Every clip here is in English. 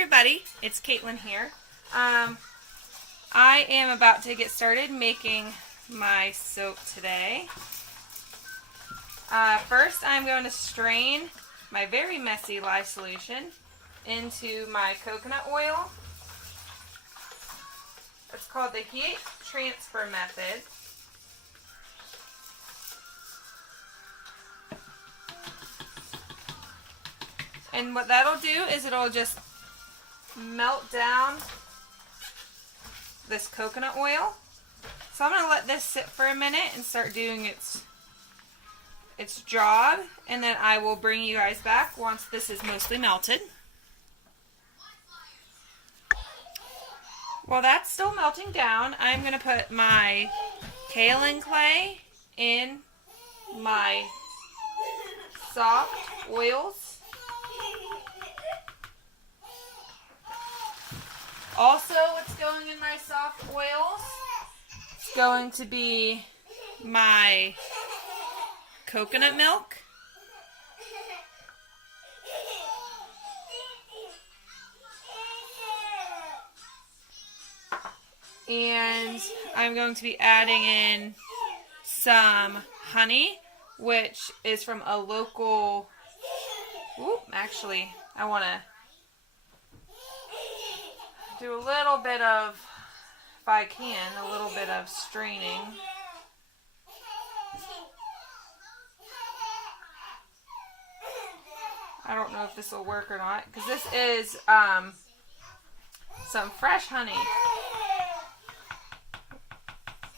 everybody, it's Caitlin here. I am about to get started making my soap today. First I'm going to strain my very messy lye solution into my coconut oil. It's called the heat transfer method. And what that'll do is it'll just melt down this coconut oil. So I'm going to let this sit for a minute and start doing its job, and then I will bring you guys back once this is mostly melted. While that's still melting down, I'm going to put my kaolin clay in my soft oils. Also, what's going in my soft oils is going to be my coconut milk. And I'm going to be adding in some honey, which is from a local, actually, I want to do a little bit of, if I can, a little bit of straining. I don't know if this will work or not, because this is some fresh honey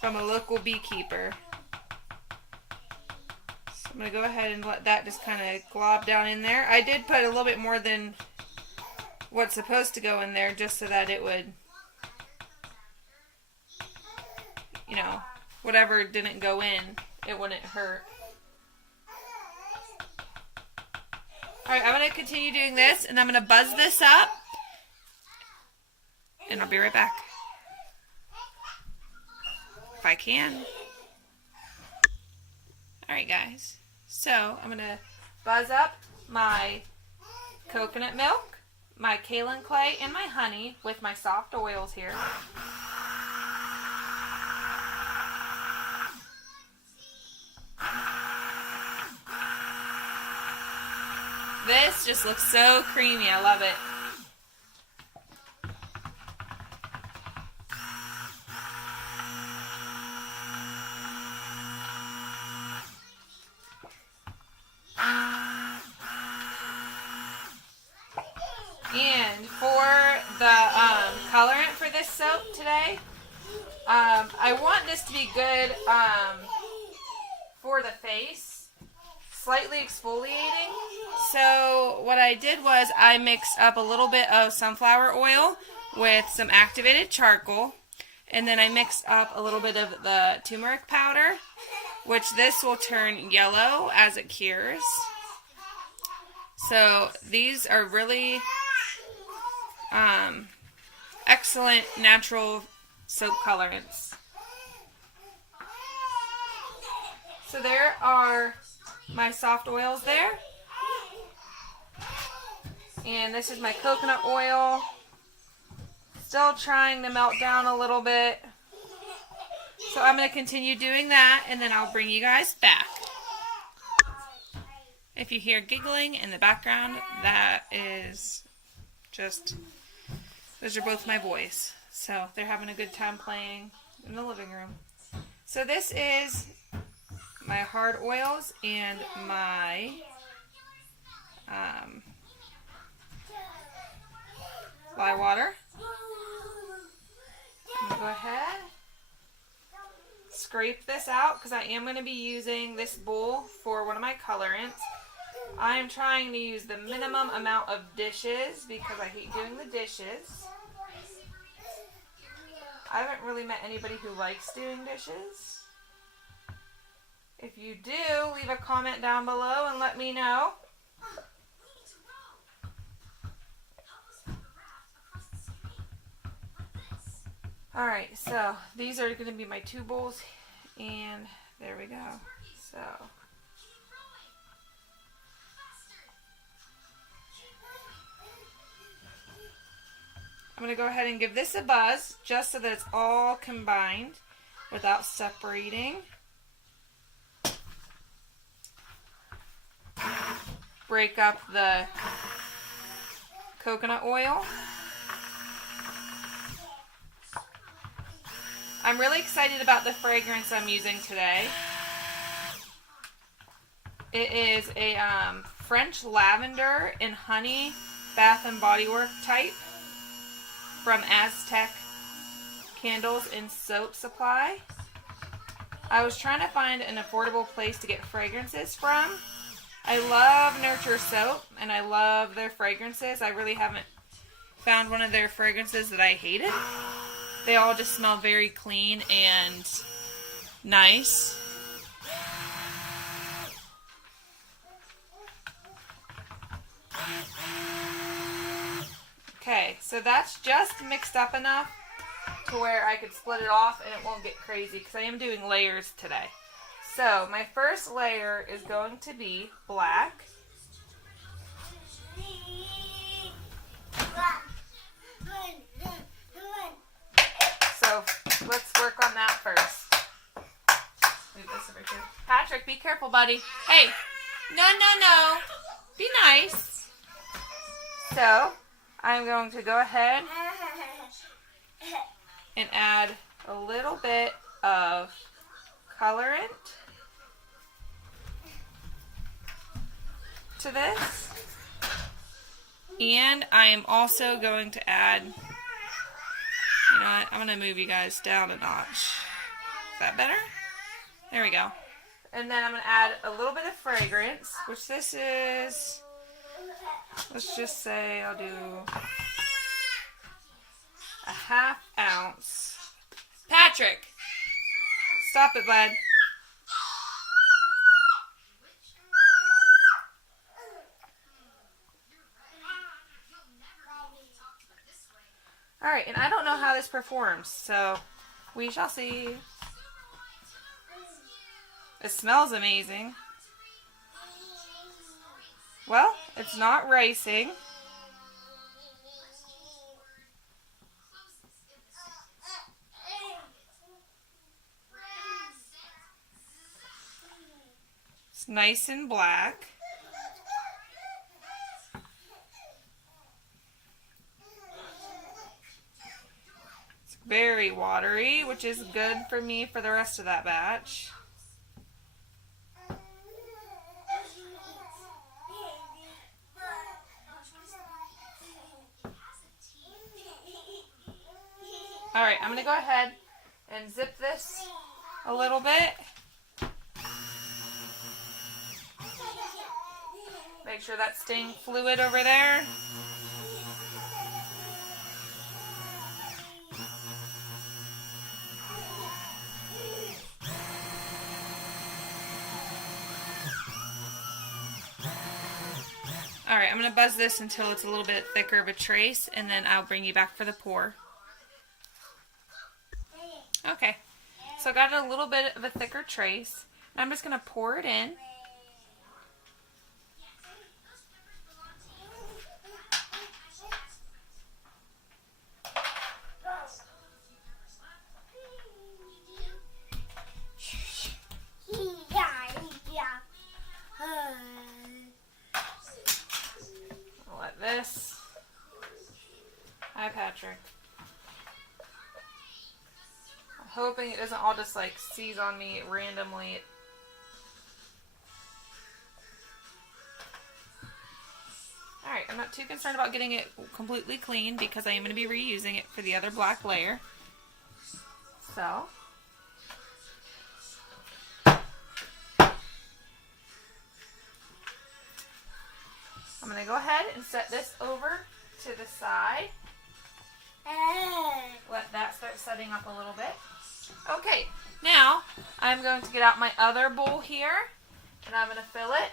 from a local beekeeper. So I'm going to go ahead and let that just kind of glob down in there. I did put a little bit more than what's supposed to go in there just so that it would, you know, whatever didn't go in, it wouldn't hurt. Alright, I'm going to continue doing this, and I'm going to buzz this up, and I'll be right back. If I can. Alright guys, so I'm going to buzz up my coconut milk, my kaolin clay, and my honey with my soft oils here. This just looks so creamy. I love it. And for the colorant for this soap today, I want this to be good for the face, slightly exfoliating. So what I did was I mixed up a little bit of sunflower oil with some activated charcoal, and then I mixed up a little bit of the turmeric powder, which this will turn yellow as it cures. So these are really excellent natural soap colorants. So there are my soft oils there. And this is my coconut oil. Still trying to melt down a little bit. So I'm going to continue doing that, and then I'll bring you guys back. If you hear giggling in the background, that is just, those are both my boys. So they're having a good time playing in the living room. So this is my hard oils and my lye water. I'm going to go ahead, scrape this out, because I am going to be using this bowl for one of my colorants. I am trying to use the minimum amount of dishes because I hate doing the dishes. I haven't really met anybody who likes doing dishes. If you do, leave a comment down below and let me know. Alright, so these are going to be my 2 bowls, and there we go. So I'm going to go ahead and give this a buzz just so that it's all combined without separating. Break up the coconut oil. I'm really excited about the fragrance I'm using today. It is a French Lavender and Honey Bath and Body Works type from Aztec Candles and Soap Supply. I was trying to find an affordable place to get fragrances from. I love Nurture Soap and I love their fragrances. I really haven't found one of their fragrances that I hated. They all just smell very clean and nice. Okay, so that's just mixed up enough to where I could split it off and it won't get crazy because I am doing layers today. So my first layer is going to be black. So let's work on that first. Move this over here. Patrick, be careful, buddy. Hey, no. Be nice. So I'm going to go ahead and add a little bit of colorant to this. And I am also going to add, you know what, I'm going to move you guys down a notch. Is that better? There we go. And then I'm going to add a little bit of fragrance, which this is, let's just say I'll do a ½ ounce. Patrick! Stop it, bud. Alright, and I don't know how this performs, so we shall see. It smells amazing. Well, it's not racing. It's nice and black. It's very watery, which is good for me for the rest of that batch. Alright, I'm going to go ahead and zip this a little bit. Make sure that's staying fluid over there. Alright, I'm going to buzz this until it's a little bit thicker of a trace, and then I'll bring you back for the pour. Okay, so I got a little bit of a thicker trace. I'm just going to pour it in. Let this. Hi, Patrick. Hoping it doesn't all just like seize on me randomly. Alright, I'm not too concerned about getting it completely clean because I am going to be reusing it for the other black layer. So, I'm going to go ahead and set this over to the side. Let that start setting up a little bit. Okay, now I'm going to get out my other bowl here and I'm going to fill it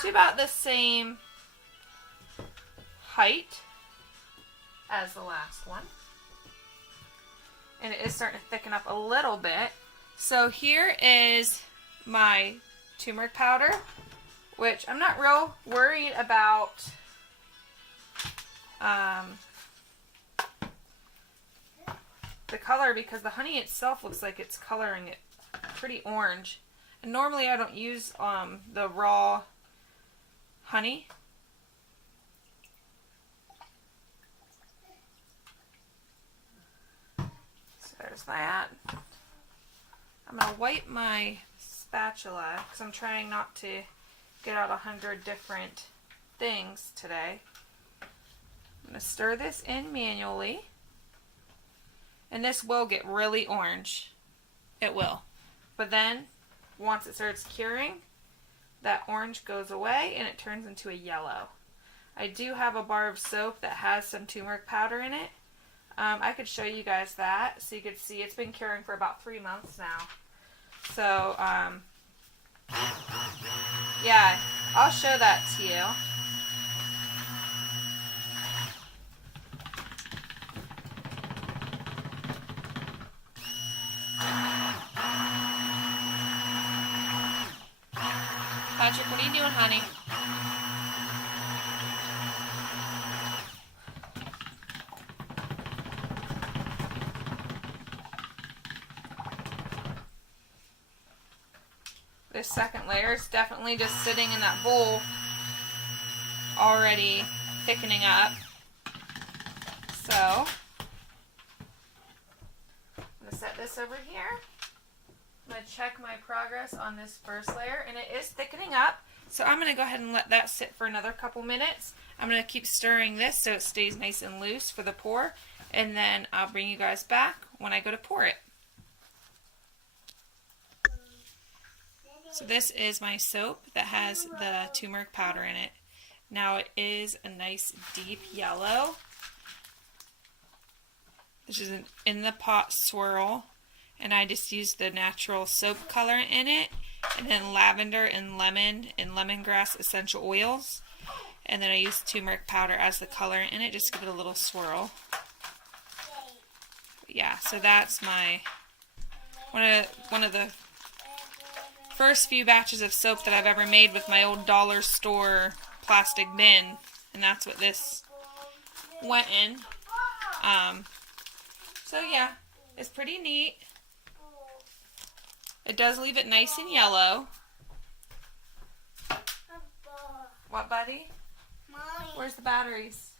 to about the same height as the last one. And it is starting to thicken up a little bit. So here is my turmeric powder, which I'm not real worried about the color because the honey itself looks like it's coloring it pretty orange. And normally I don't use the raw honey. So there's that. I'm going to wipe my spatula because I'm trying not to get out 100 different things today. I'm going to stir this in manually. And this will get really orange. It will. But then, once it starts curing, that orange goes away and it turns into a yellow. I do have a bar of soap that has some turmeric powder in it. I could show you guys that so you could see it's been curing for about 3 months now. So, yeah, I'll show that to you. Patrick, what are you doing, honey? This second layer is definitely just sitting in that bowl, already thickening up. So, I'm going to set this over here. I'm going to check my progress on this first layer, and it is thickening up. So I'm going to go ahead and let that sit for another couple minutes. I'm going to keep stirring this so it stays nice and loose for the pour, and then I'll bring you guys back when I go to pour it. So this is my soap that has the turmeric powder in it. Now it is a nice deep yellow. This is an in the pot swirl. And I just used the natural soap colorant in it, and then lavender and lemon and lemongrass essential oils. And then I used turmeric powder as the colorant in it, just to give it a little swirl. Yeah, so that's my one of the first few batches of soap that I've ever made with my old dollar store plastic bin, and that's what this went in. So yeah, it's pretty neat. It does leave it nice and yellow. What, buddy? Mommy. Where's the batteries?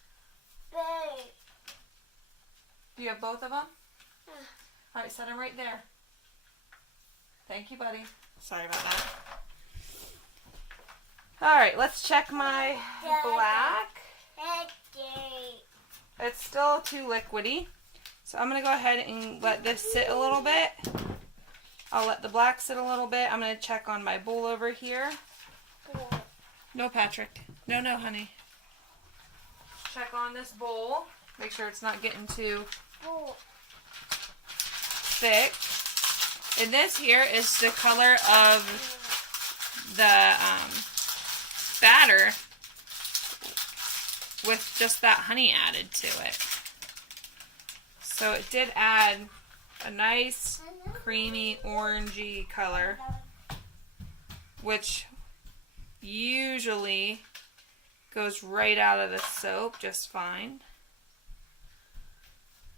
Babe. Do you have both of them? Alright, set them right there. Thank you, buddy. Sorry about that. Alright, let's check my black. It's still too liquidy. So I'm going to go ahead and let this sit a little bit. I'll let the black sit a little bit. I'm going to check on my bowl over here. No, Patrick. No, honey. Check on this bowl. Make sure it's not getting too thick. And this here is the color of the batter with just that honey added to it. So it did add a nice creamy orangey color, which usually goes right out of the soap just fine,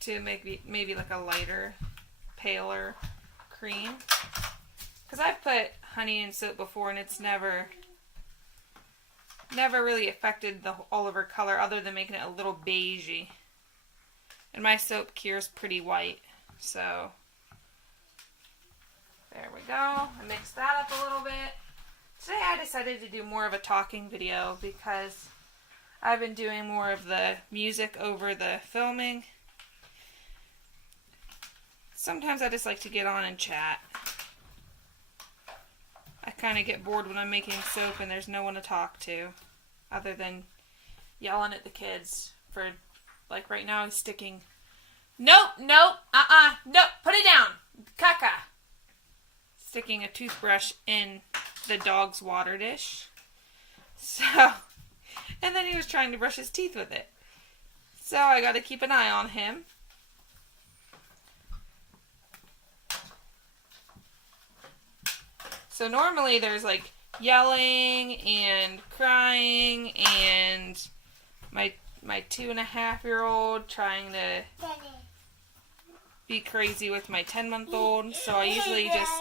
to maybe like a lighter, paler cream. Because I've put honey in soap before and it's never really affected the all over color other than making it a little beigey. And my soap cures pretty white, so there we go. I mixed that up a little bit. Today I decided to do more of a talking video because I've been doing more of the music over the filming. Sometimes I just like to get on and chat. I kind of get bored when I'm making soap and there's no one to talk to other than yelling at the kids for, like right now he's sticking, nope, no, put it down, caca. Sticking a toothbrush in the dog's water dish. So, and then he was trying to brush his teeth with it. So I got to keep an eye on him. So normally there's like yelling and crying and my 2.5-year-old trying to be crazy with my 10-month-old, so I usually just,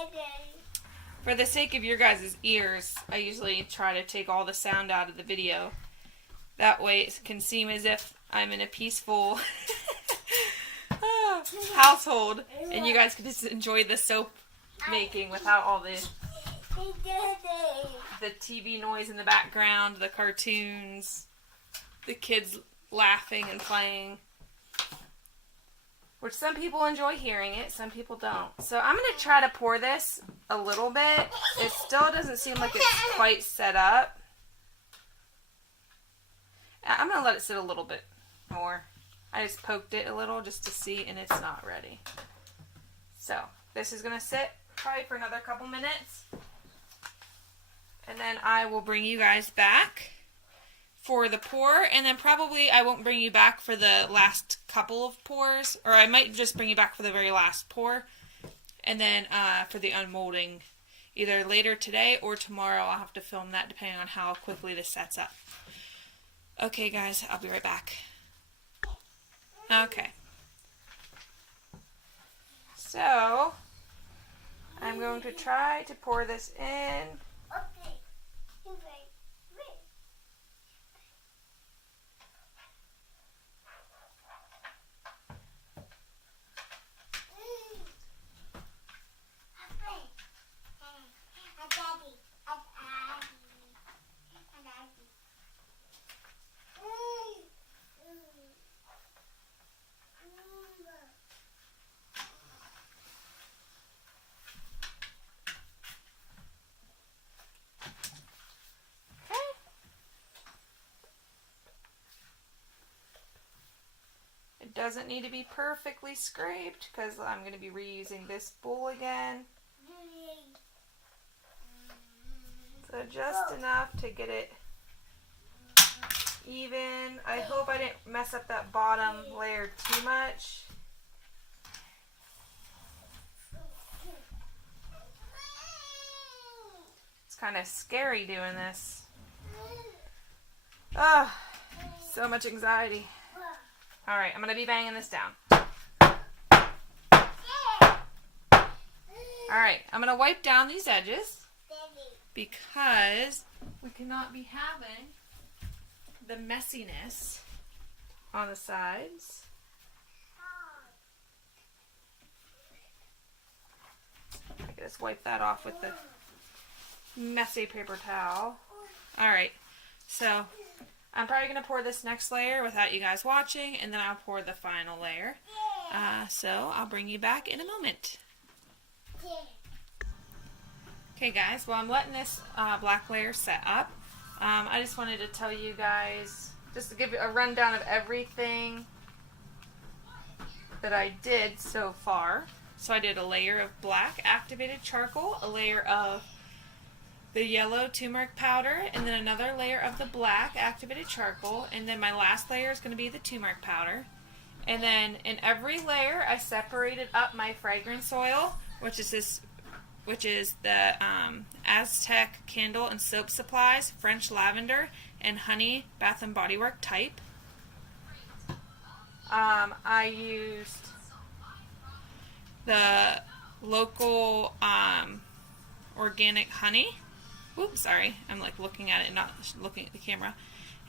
for the sake of your guys' ears, I usually try to take all the sound out of the video. That way it can seem as if I'm in a peaceful household, and you guys can just enjoy the soap making without all the TV noise in the background, the cartoons, the kids laughing and playing. Which some people enjoy hearing it, some people don't. So I'm going to try to pour this a little bit. It still doesn't seem like it's quite set up. I'm going to let it sit a little bit more. I just poked it a little just to see, and it's not ready. So this is going to sit probably for another couple minutes. And then I will bring you guys back for the pour, and then probably I won't bring you back for the last couple of pours, or I might just bring you back for the very last pour, and then for the unmolding either later today or tomorrow. I'll have to film that depending on how quickly this sets up. Okay guys, I'll be right back. Okay. So, I'm going to try to pour this in. It doesn't need to be perfectly scraped because I'm going to be reusing this bowl again. So just enough to get it even. I hope I didn't mess up that bottom layer too much. It's kind of scary doing this. Oh, so much anxiety. Alright, I'm going to be banging this down. Alright, I'm going to wipe down these edges because we cannot be having the messiness on the sides. I can just wipe that off with the messy paper towel. Alright, so I'm probably going to pour this next layer without you guys watching, and then I'll pour the final layer. So I'll bring you back in a moment. Okay guys, well I'm letting this black layer set up. I just wanted to tell you guys, just to give you a rundown of everything that I did so far. So I did a layer of black activated charcoal, a layer of the yellow turmeric powder, and then another layer of the black activated charcoal, and then my last layer is going to be the turmeric powder. And then in every layer I separated up my fragrance oil, which is the Aztec candle and soap supplies, French lavender and honey Bath and Body Works type. I used the local organic honey. Oops, sorry. I'm like looking at it, not looking at the camera.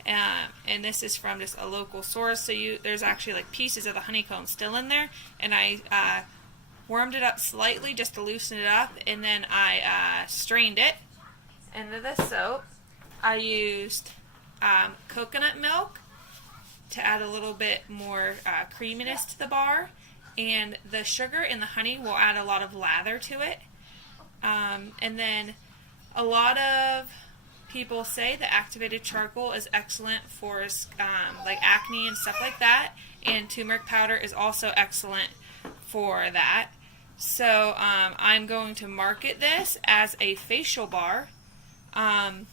And this is from just a local source. So there's actually like pieces of the honeycomb still in there. And I warmed it up slightly just to loosen it up. And then I strained it into the soap. I used coconut milk to add a little bit more creaminess to the bar. And the sugar and the honey will add a lot of lather to it. And then a lot of people say that activated charcoal is excellent for like acne and stuff like that, and turmeric powder is also excellent for that. So I'm going to market this as a facial bar, and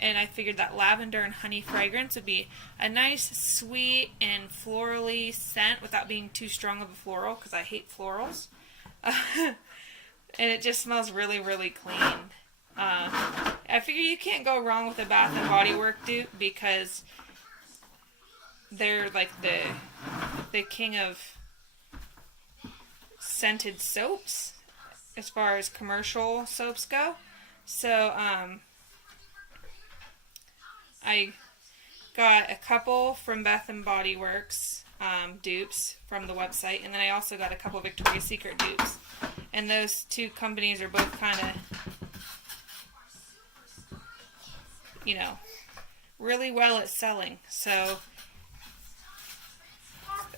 I figured that lavender and honey fragrance would be a nice sweet and florally scent without being too strong of a floral, because I hate florals. And it just smells really, really clean. I figure you can't go wrong with a Bath and Body Works dupe because they're like the king of scented soaps as far as commercial soaps go. So I got a couple from Bath and Body Works dupes from the website, and then I also got a couple Victoria's Secret dupes. And those two companies are both kind of, you know, really well at selling. So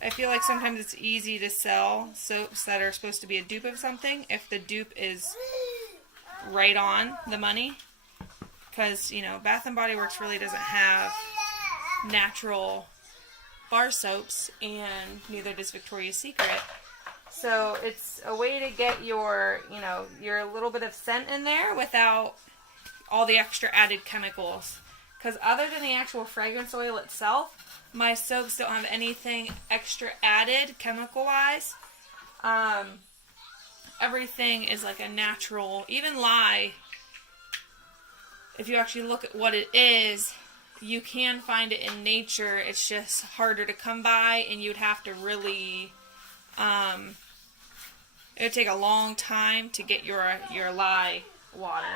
I feel like sometimes it's easy to sell soaps that are supposed to be a dupe of something if the dupe is right on the money. Because, you know, Bath and Body Works really doesn't have natural bar soaps, and neither does Victoria's Secret. So it's a way to get your, you know, your little bit of scent in there without all the extra added chemicals. Because other than the actual fragrance oil itself, my soaps don't have anything extra added chemical-wise. Everything is like a natural, even lye, if you actually look at what it is, you can find it in nature. It's just harder to come by, and you'd have to really, it would take a long time to get your lye water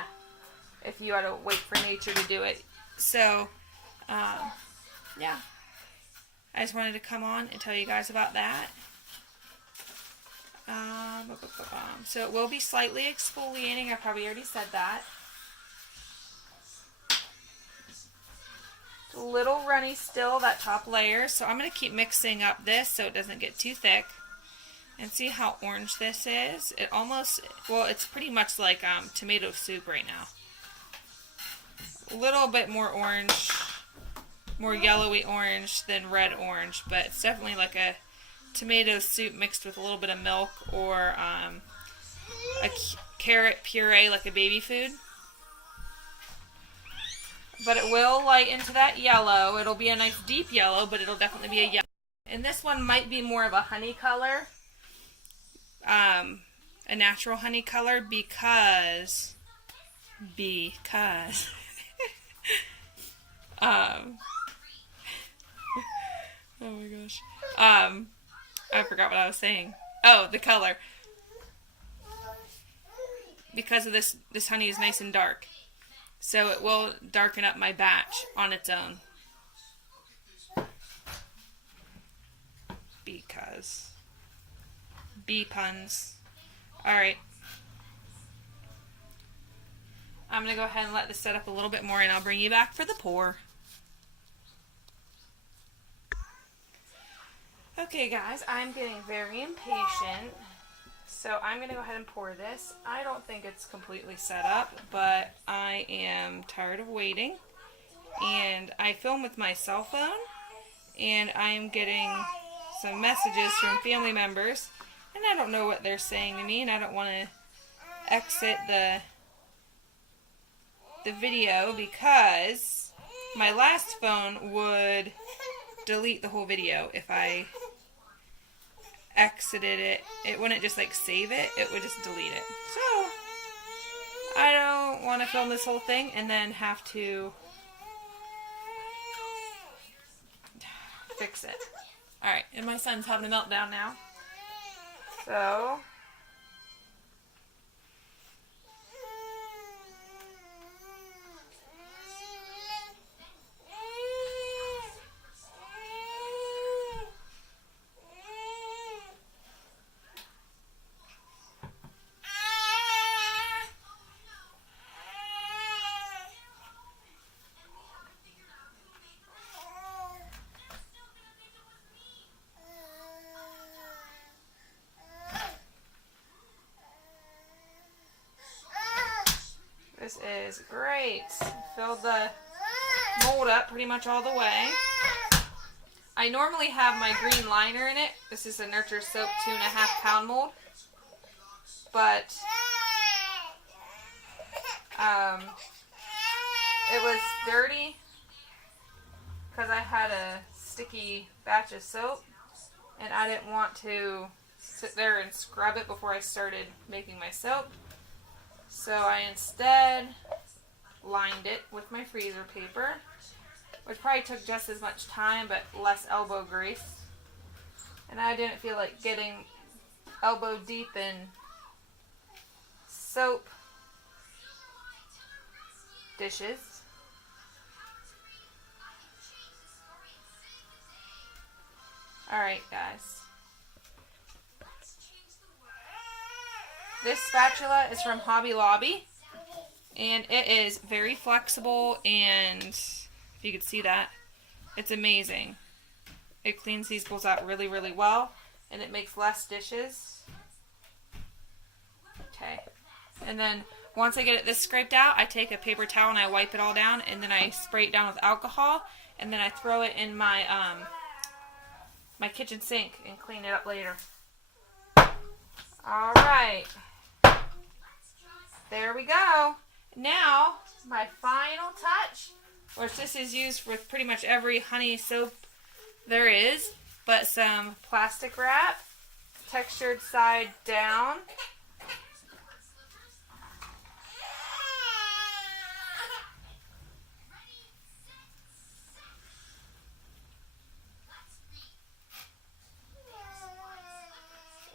if you had to wait for nature to do it. So, yeah. I just wanted to come on and tell you guys about that. So it will be slightly exfoliating. I probably already said that. It's a little runny still, that top layer. So I'm going to keep mixing up this so it doesn't get too thick. And see how orange this is? It almost, well, it's pretty much like tomato soup right now. A little bit more orange, more yellowy orange than red orange, but it's definitely like a tomato soup mixed with a little bit of milk, or a carrot puree, like a baby food. But it will light into that yellow. It'll be a nice deep yellow, but it'll definitely be a yellow. And this one might be more of a honey color, a natural honey color, because oh my gosh. I forgot what I was saying. Oh, the color. Because of this honey is nice and dark. So it will darken up my batch on its own. Because. Bee puns. Alright. I'm going to go ahead and let this set up a little bit more, and I'll bring you back for the pour. Okay guys, I'm getting very impatient, so I'm going to go ahead and pour this. I don't think it's completely set up, but I am tired of waiting, and I film with my cell phone, and I am getting some messages from family members, and I don't know what they're saying to me, and I don't want to exit the video because my last phone would delete the whole video if I exited it. It wouldn't just like save it, it would just delete it. So I don't want to film this whole thing and then have to fix it. Alright, and my son's having a meltdown now. So this is great. Filled the mold up pretty much all the way. I normally have my green liner in it. This is a Nurture Soap 2.5 pound mold. But it was dirty because I had a sticky batch of soap, and I didn't want to sit there and scrub it before I started making my soap. So I instead lined it with my freezer paper, which probably took just as much time but less elbow grease. And I didn't feel like getting elbow deep in soap dishes. Alright, guys. This spatula is from Hobby Lobby, and it is very flexible, and if you could see that, it's amazing. It cleans these bowls out really, really well, and it makes less dishes. Okay, and then once I get this scraped out, I take a paper towel and I wipe it all down, and then I spray it down with alcohol, and then I throw it in my my kitchen sink and clean it up later. All right. There we go. Now, my final touch, which this is used with pretty much every honey soap there is, but some plastic wrap, textured side down.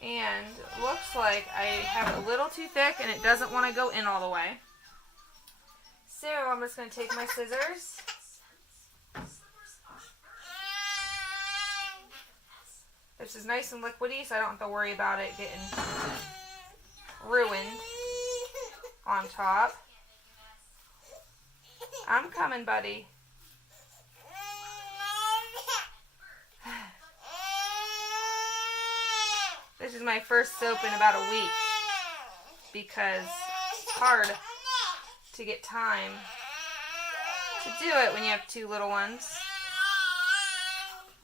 And looks like I have it a little too thick and it doesn't want to go in all the way. So I'm just going to take my scissors. This is nice and liquidy, so I don't have to worry about it getting ruined on top. I'm coming, buddy. This is my first soap in about a week because it's hard to get time to do it when you have two little ones.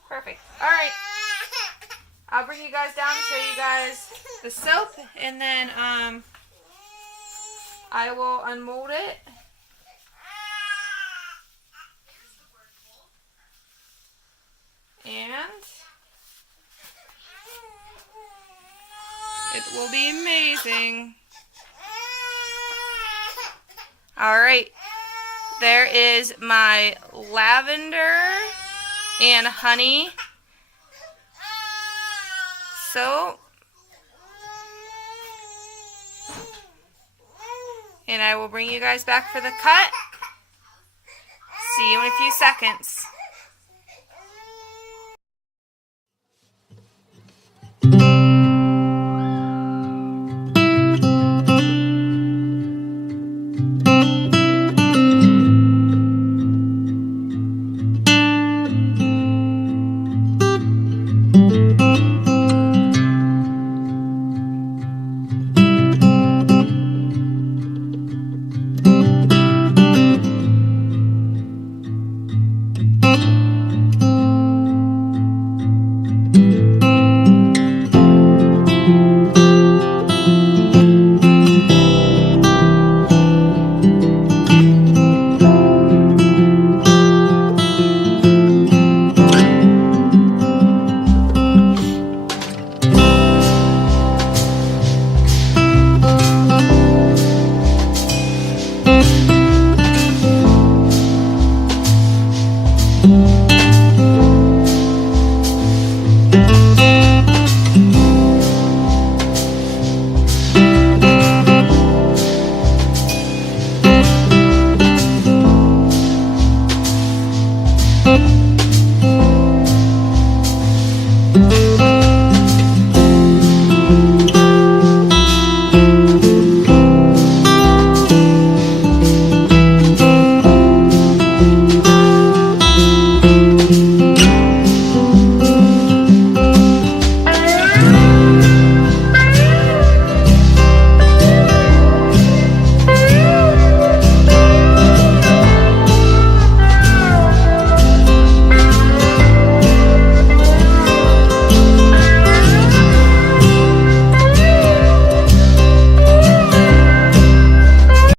Perfect. Alright. I'll bring you guys down and show you guys the soap, and then I will unmold it. And it will be amazing. Alright, there is my lavender and honey soap. And I will bring you guys back for the cut. See you in a few seconds.